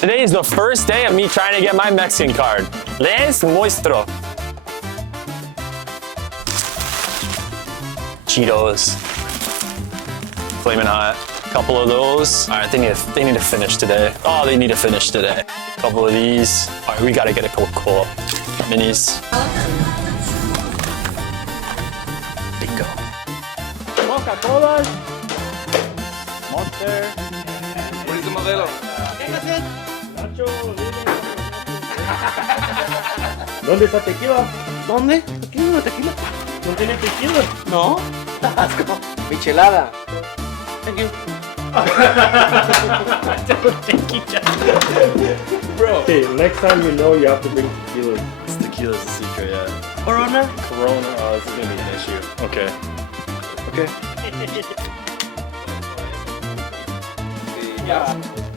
Today is the first day of me trying to get my Mexican card. Les muestro. Cheetos. Flamin' Hot. Couple of those. All right, they need to finish today. Oh, they need to finish today. Couple of these. All right, we gotta get a Coca-Cola. Minis. There you go. Coca-Cola. Monster. Bonito modelo. ¿Dónde está tequila? ¿Dónde? Aquí hay una tequila. ¿No tiene tequila? No. Asco. Michelada. Thank you. Bro. Okay, next time you know you have to bring tequila. Tequila's the secret, yeah. Corona. Corona, oh, this is gonna be an issue. Okay. Okay. Yeah.